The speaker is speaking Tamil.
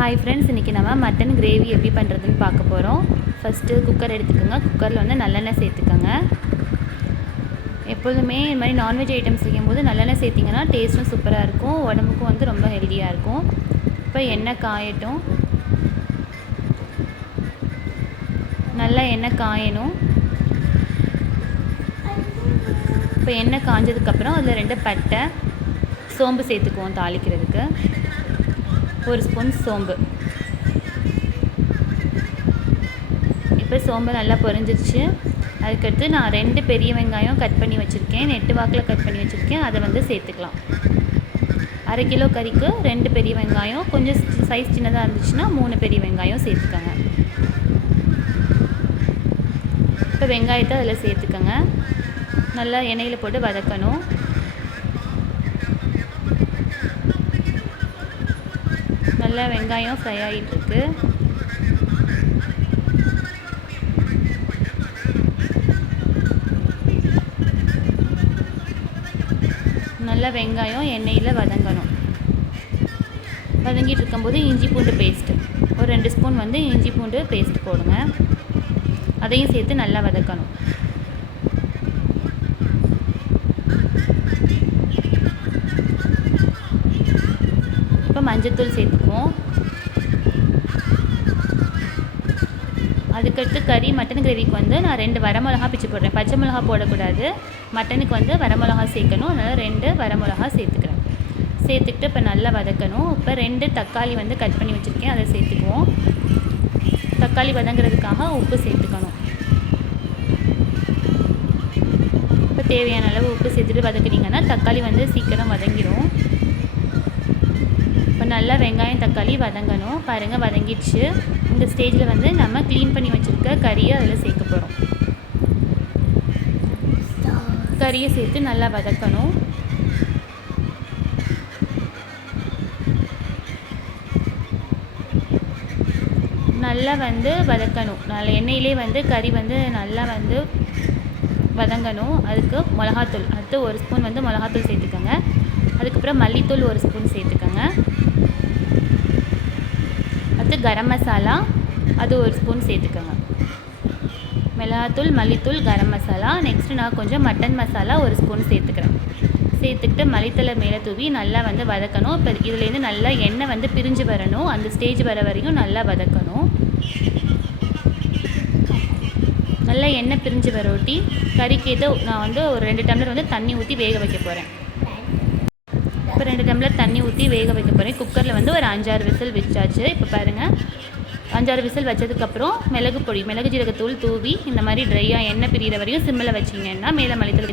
ஹாய் ஃப்ரெண்ட்ஸ் இன்றைக்கி நம்ம மட்டன் கிரேவி எப்படி பண்ணுறதுன்னு பார்க்க போகிறோம் ஃபஸ்ட்டு குக்கர் எடுத்துக்கோங்க. குக்கரில் வந்து நல்லெண்ணெய் சேர்த்துக்கோங்க. எப்போதுமே இது மாதிரி நான்வெஜ் ஐட்டம் செய்யும்போது நல்லெண்ணெய் சேர்த்திங்கன்னா டேஸ்ட்டும் சூப்பராக இருக்கும். உடம்புக்கும் வந்து ரொம்ப ஹெல்த்தியாக இருக்கும். இப்போ எண்ணெய் காயட்டும். நல்லா எண்ணெய் காயணும். இப்போ எண்ணெய் காஞ்சதுக்கப்புறம் அதில் ரெண்டு பட்டை சோம்பு சேர்த்துக்குவோம் தாளிக்கிறதுக்கு. ஒரு ஸ்பூன் சோம்பு. இப்போ சோம்பு நல்லா பொரிஞ்சிருச்சு. அதுக்கடுத்து நான் ரெண்டு பெரிய வெங்காயம் கட் பண்ணி வச்சுருக்கேன். நெட்டு வாக்கில் கட் பண்ணி வச்சுருக்கேன். அதை வந்து சேர்த்துக்கலாம். அரை கிலோ கறிக்கு ரெண்டு பெரிய வெங்காயம். கொஞ்சம் சைஸ் சின்னதாக இருந்துச்சுன்னா மூணு பெரிய வெங்காயம் சேர்த்துக்கோங்க. இப்போ வெங்காயத்தை அதில் சேர்த்துக்கோங்க. நல்லா எண்ணெயில் போட்டு வதக்கணும். நல்லா வெங்காயம் ஃப்ரை ஆகிட்டுருக்கு நல்லா வெங்காயம் எண்ணெயில் வதங்கணும். வதங்கிட்டு இருக்கும்போது இஞ்சி பூண்டு பேஸ்ட்டு ஒரு ரெண்டு ஸ்பூன் வந்து இஞ்சி பூண்டு பேஸ்ட் போடுங்க. அதையும் சேர்த்து நல்லா வதக்கணும். மஞ்சத்தூள் சேர்த்துக்குவோம். அதுக்கடுத்து கறி மட்டன் கிரேவிக்கு வந்து நான் ரெண்டு வரமிளகா பிச்சு போடுறேன். பச்சை மிளகா போடக்கூடாது. மட்டனுக்கு வந்து வரமிளகா சேர்க்கணும். அதனால் ரெண்டு வரமிளகா சேர்த்துக்கிறேன். சேர்த்துக்கிட்டு இப்போ நல்லா வதக்கணும். இப்போ ரெண்டு தக்காளி வந்து கட் பண்ணி வச்சுருக்கேன். அதை சேர்த்துக்குவோம். தக்காளி வதங்குறதுக்காக உப்பு சேர்த்துக்கணும். இப்போ தேவையான அளவு உப்பு சேர்த்துட்டு வதக்குனீங்கன்னா தக்காளி வந்து சீக்கிரம் வதங்கிடும் நல்லா வெங்காயம் தக்காளி வதங்கணும். பாருங்கள் வதங்கிடுச்சு. இந்த ஸ்டேஜில் வந்து நம்ம க்ளீன் பண்ணி வச்சுருக்க கறியை அதில் சேர்க்க போகிறோம் கறியை சேர்த்து நல்லா வதக்கணும். நல்லா வந்து வதக்கணும். நல்ல எண்ணெயிலே வந்து கறி வந்து நல்லா வந்து வதங்கணும். அதுக்கு மிளகாத்தூள். அடுத்து ஒரு ஸ்பூன் வந்து மிளகாத்தூள் சேர்த்துக்கோங்க. அதுக்கப்புறம் மல்லித்தூள் ஒரு ஸ்பூன் சேர்த்துக்கோங்க. கரம் மசாலா அது ஒரு ஸ்பூன் சேர்த்துக்கோங்க. மிளகாத்தூள் மல்லித்தூள் கரம் மசாலா நெக்ஸ்ட்டு நான் கொஞ்சம் மட்டன் மசாலா ஒரு ஸ்பூன் சேர்த்துக்கிறேன். சேர்த்துக்கிட்டு மல்லித்தலை மேலே தூவி நல்லா வந்து வதக்கணும். இப்போ இதுலேருந்து நல்லா எண்ணெய் வந்து பிரிஞ்சு வரணும். அந்த ஸ்டேஜ் வர வரையும் நல்லா வதக்கணும். நல்லா எண்ணெய் பிரிஞ்சு வரொட்டி கறிக்கு ஏதோ நான் வந்து ஒரு ரெண்டு டம்ளர் வந்து தண்ணி ஊற்றி வேக வைக்க போகிறேன் இப்போ ரெண்டு டம்ளர் தண்ணி ஊற்றி வேக வைக்க போகிறேன் குக்கரில் வந்து ஒரு அஞ்சாறு விசில் வச்சாச்சு. இப்போ பாருங்கள் அஞ்சாறு விசில் வச்சதுக்கப்புறம் மிளகு பொடி மிளகு ஜீரகத்தூள் தூவி இந்த மாதிரி ட்ரையாக எண்ணெய் பிரியிற வரையும் சிம்மில் வச்சிங்கன்னா மேலே மல்லித்தலை